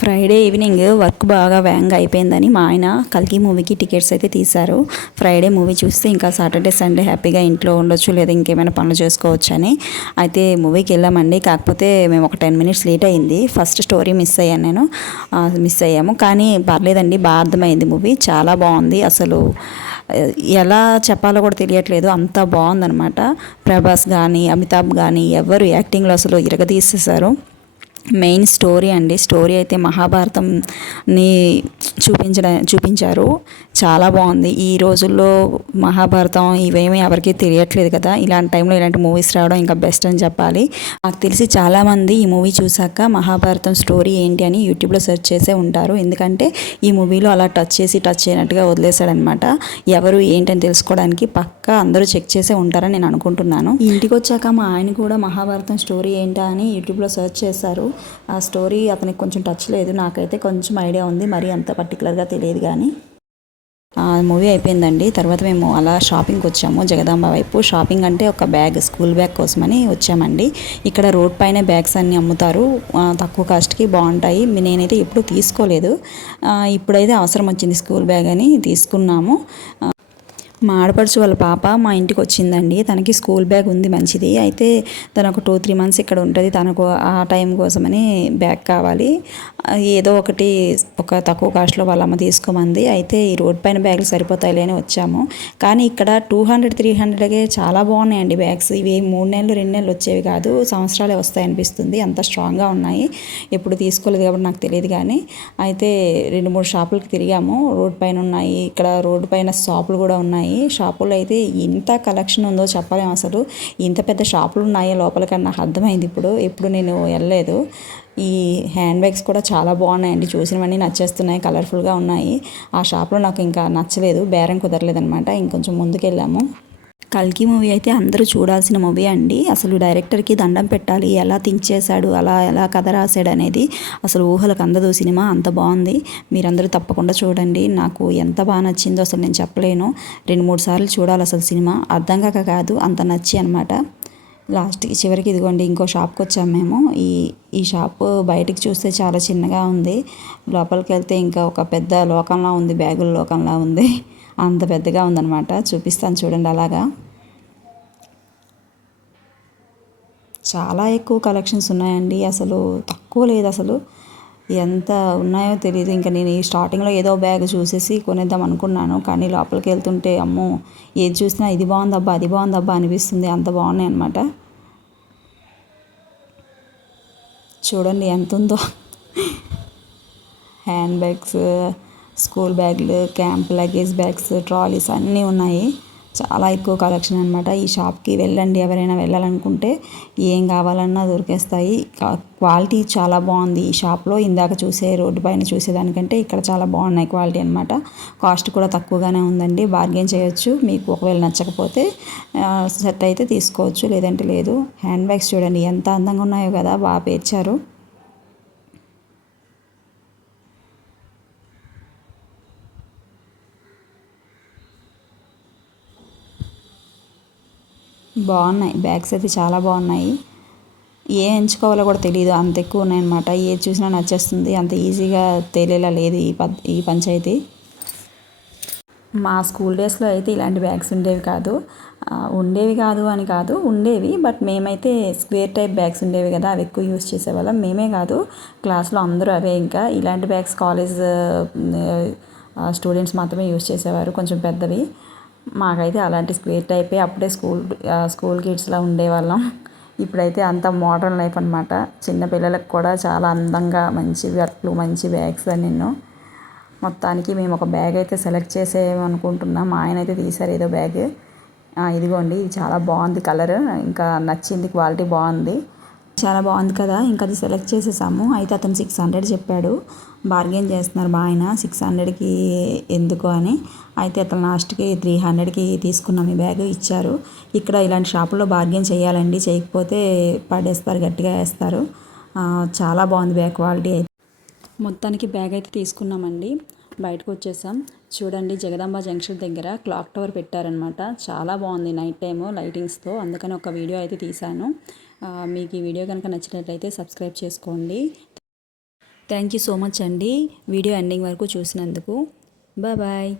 Friday evening work బాగా వేగంగా అయిపోయిందని మా ఆయన కల్కి మూవీకి టికెట్స్ అయితే తీశారు. ఫ్రైడే మూవీ చూస్తే ఇంకా సాటర్డే సండే హ్యాపీగా ఇంట్లో ఉండొచ్చు, లేదా ఇంకేమైనా పనులు చేసుకోవచ్చు అని అయితే మూవీకి వెళ్ళామండి. కాకపోతే మేము ఒక 10 minutes లేట్ అయింది. ఫస్ట్ స్టోరీ మిస్ అయ్యాము. కానీ పర్లేదండి, బాగా అర్థమైంది. మూవీ చాలా బాగుంది. అసలు ఎలా చెప్పాలో కూడా తెలియట్లేదు, అంత బాగుందనమాట. ప్రభాస్ కానీ అమితాబ్ కానీ ఎవరు యాక్టింగ్లో అసలు ఇరగదీసేశారు. మెయిన్ స్టోరీ అయితే మహాభారతంని చూపించారు. చాలా బాగుంది. ఈ రోజుల్లో మహాభారతం ఇవేమీ ఎవరికీ తెలియట్లేదు కదా, ఇలాంటి టైంలో ఇలాంటి మూవీస్ రావడం ఇంకా బెస్ట్ అని చెప్పాలి. నాకు తెలిసి చాలామంది ఈ మూవీ చూసాక మహాభారతం స్టోరీ ఏంటి అని యూట్యూబ్లో సెర్చ్ చేసే ఉంటారు. ఎందుకంటే ఈ మూవీలో అలా టచ్ చేయనట్టుగా వదిలేశాడనమాట. ఎవరు ఏంటని తెలుసుకోవడానికి పక్కా అందరూ చెక్ చేసే ఉంటారని నేను అనుకుంటున్నాను. ఇంటికి వచ్చాక మా ఆయన కూడా మహాభారతం స్టోరీ ఏంటా అని యూట్యూబ్లో సెర్చ్ చేశారు. ఆ స్టోరీ అతనికి కొంచెం టచ్ లేదు, నాకైతే కొంచెం ఐడియా ఉంది, మరి అంత పర్టికులర్గా తెలియదు. కానీ మూవీ అయిపోయిందండి. తర్వాత మేము అలా షాపింగ్కి వచ్చాము జగదాంబ వైపు. షాపింగ్ అంటే ఒక స్కూల్ బ్యాగ్ కోసమని వచ్చామండి. ఇక్కడ రోడ్ పైన బ్యాగ్స్ అన్నీ అమ్ముతారు, తక్కువ కాస్ట్కి బాగుంటాయి. నేనైతే ఎప్పుడు తీసుకోలేదు, ఇప్పుడైతే అవసరం వచ్చింది స్కూల్ బ్యాగ్ అని తీసుకున్నాము. మా ఆడపడుచు వాళ్ళ పాప మా ఇంటికి వచ్చిందండి. తనకి స్కూల్ బ్యాగ్ ఉంది మంచిది. అయితే తను ఒక 2-3 months ఇక్కడ ఉంటుంది. తనకు ఆ టైం కోసమని బ్యాగ్ కావాలి. ఏదో ఒకటి ఒక తక్కువ కాస్ట్లో వాళ్ళ అమ్మ తీసుకోమంది. అయితే ఈ రోడ్ పైన బ్యాగులు సరిపోతాయిలే అని వచ్చాము. కానీ ఇక్కడ 200-300కే చాలా బాగున్నాయండి బ్యాగ్స్. ఇవి 3 నెలలు 2 నెలలు వచ్చేవి కాదు, సంవత్సరాలే వస్తాయి అనిపిస్తుంది, అంత స్ట్రాంగ్గా ఉన్నాయి. ఎప్పుడు తీసుకోలేదు కాబట్టి నాకు తెలియదు. కానీ అయితే 2-3 షాపులకు తిరిగాము. రోడ్ పైన ఉన్నాయి, ఇక్కడ రోడ్డు పైన షాపులు కూడా ఉన్నాయి. షాపుల్లో అయితే ఎంత కలెక్షన్ ఉందో చెప్పలేము. అసలు ఇంత పెద్ద షాపులు ఉన్నాయో లోపలికన్నా అర్థమైంది. ఎప్పుడు నేను వెళ్ళలేదు. ఈ హ్యాండ్ బ్యాగ్స్ కూడా చాలా బాగున్నాయండి, చూసినవన్నీ నచ్చేస్తున్నాయి, కలర్ఫుల్గా ఉన్నాయి. ఆ షాప్లో నాకు ఇంకా నచ్చలేదు, బేరం కుదరలేదనమాట. ఇంకొంచెం ముందుకెళ్ళాము. కల్కి మూవీ అయితే అందరూ చూడాల్సిన మూవీ అండి. అసలు డైరెక్టర్కి దండం పెట్టాలి, ఎలా థింక్ చేశాడు, ఎలా కథ రాశాడు అనేది అసలు ఊహలకు అందదు. సినిమా అంత బాగుంది. మీరందరూ తప్పకుండా చూడండి. నాకు ఎంత బాగా నచ్చిందో అసలు నేను చెప్పలేను. 2-3 సార్లు చూడాలి అసలు సినిమా. అర్థం కాక కాదు, అంత నచ్చి అనమాట. చివరికి ఇదిగోండి ఇంకో షాప్కి వచ్చాము మేము. ఈ షాప్ బయటికి చూస్తే చాలా చిన్నగా ఉంది, లోపలికి వెళ్తే ఇంకా ఒక పెద్ద లోకంలా ఉంది, బ్యాగుల లోకంలా ఉంది, అంత పెద్దగా ఉందన్నమాట. చూపిస్తాను చూడండి. అలాగా చాలా ఎక్కువ కలెక్షన్స్ ఉన్నాయండి, అసలు తక్కువ లేదు. అసలు ఎంత ఉన్నాయో తెలియదు. ఇంకా నేను ఈ స్టార్టింగ్లో ఏదో బ్యాగ్ చూసేసి కొనేద్దాం అనుకున్నాను. కానీ లోపలికి వెళ్తుంటే అమ్మో, ఏది చూసినా ఇది బాగుందబ్బా అది బాగుందబ్బా అనిపిస్తుంది, అంత బాగున్నాయి అనమాట. చూడండి ఎంత ఉందో. హ్యాండ్ బ్యాగ్స్, స్కూల్ బ్యాగులు, క్యాంప్ లగేజ్ బ్యాగ్స్, ట్రాలీస్ అన్నీ ఉన్నాయి. చాలా ఎక్కువ కలెక్షన్ అనమాట. ఈ షాప్కి వెళ్ళండి, ఎవరైనా వెళ్ళాలనుకుంటే ఏం కావాలన్నా దొరికేస్తాయి. క్వాలిటీ చాలా బాగుంది ఈ షాప్లో. ఇందాక రోడ్డు పైన చూసేదానికంటే ఇక్కడ చాలా బాగున్నాయి క్వాలిటీ అనమాట. కాస్ట్ కూడా తక్కువగానే ఉందండి, బార్గెన్ చేయొచ్చు. మీకు ఒకవేళ నచ్చకపోతే సెట్ అయితే తీసుకోవచ్చు, లేదంటే లేదు. హ్యాండ్ బ్యాగ్స్ చూడండి ఎంత అందంగా ఉన్నాయో కదా, బాగా పేర్చారు. బాగున్నాయి బ్యాగ్స్ అయితే చాలా బాగున్నాయి. ఏ ఎంచుకోవాలో కూడా తెలియదు, అంత ఎక్కువ ఉన్నాయన్నమాట. ఏది చూసినా నచ్చేస్తుంది, అంత ఈజీగా తేలేలా లేదు ఈ పంచాయతీ. మా స్కూల్ డేస్లో అయితే ఇలాంటి బ్యాగ్స్ ఉండేవి బట్ మేమైతే స్క్వేర్ టైప్ బ్యాగ్స్ ఉండేవి కదా, అవి ఎక్కువ యూస్ చేసేవాళ్ళం. మేమే కాదు, క్లాస్లో అందరూ అవే. ఇంకా ఇలాంటి బ్యాగ్స్ కాలేజ్ స్టూడెంట్స్ మాత్రమే యూస్ చేసేవారు, కొంచెం పెద్దవి. మాకైతే అలాంటి స్క్వేర్ టైపే. అప్పుడే స్కూల్ కిడ్స్లా ఉండేవాళ్ళం. ఇప్పుడైతే అంత మోడర్న్ లైఫ్ అనమాట. చిన్నపిల్లలకు కూడా చాలా అందంగా మంచి వర్క్లు, మంచి బ్యాగ్స్ అని మొత్తానికి మేము ఒక బ్యాగ్ అయితే సెలెక్ట్ చేసేమనుకుంటున్నాం. మా ఆయన అయితే తీశారు ఏదో బ్యాగ్. ఇదిగోండి, ఇది చాలా బాగుంది కలర్, ఇంకా నచ్చింది, క్వాలిటీ బాగుంది, చాలా బాగుంది కదా. ఇంకా అది సెలెక్ట్ చేసేసాము. అయితే అతను 600 చెప్పాడు, బార్గెన్ చేస్తున్నారు మా ఆయన 600కి ఎందుకు అని. అయితే అతను లాస్ట్కి 300కి తీసుకున్నాం ఈ బ్యాగ్, ఇచ్చారు. ఇక్కడ ఇలాంటి షాపుల్లో బార్గెన్ చేయాలండి, చేయకపోతే పడేస్తారు, గట్టిగా వేస్తారు. చాలా బాగుంది బ్యాగ్ క్వాలిటీ అయితే. మొత్తానికి బ్యాగ్ అయితే తీసుకున్నామండి, బయటకు వచ్చేసాం. చూడండి జగదాంబ జంక్షన్ దగ్గర క్లాక్ టవర్ పెట్టారనమాట. చాలా బాగుంది నైట్ టైము లైటింగ్స్తో, అందుకని ఒక వీడియో అయితే తీశాను. మీకు ఈ వీడియో కనుక నచ్చినట్లయితే సబ్స్క్రైబ్ చేసుకోండి. థ్యాంక్ యూ సో మచ్ అండి వీడియో ఎండింగ్ వరకు చూసినందుకు. బాయ్.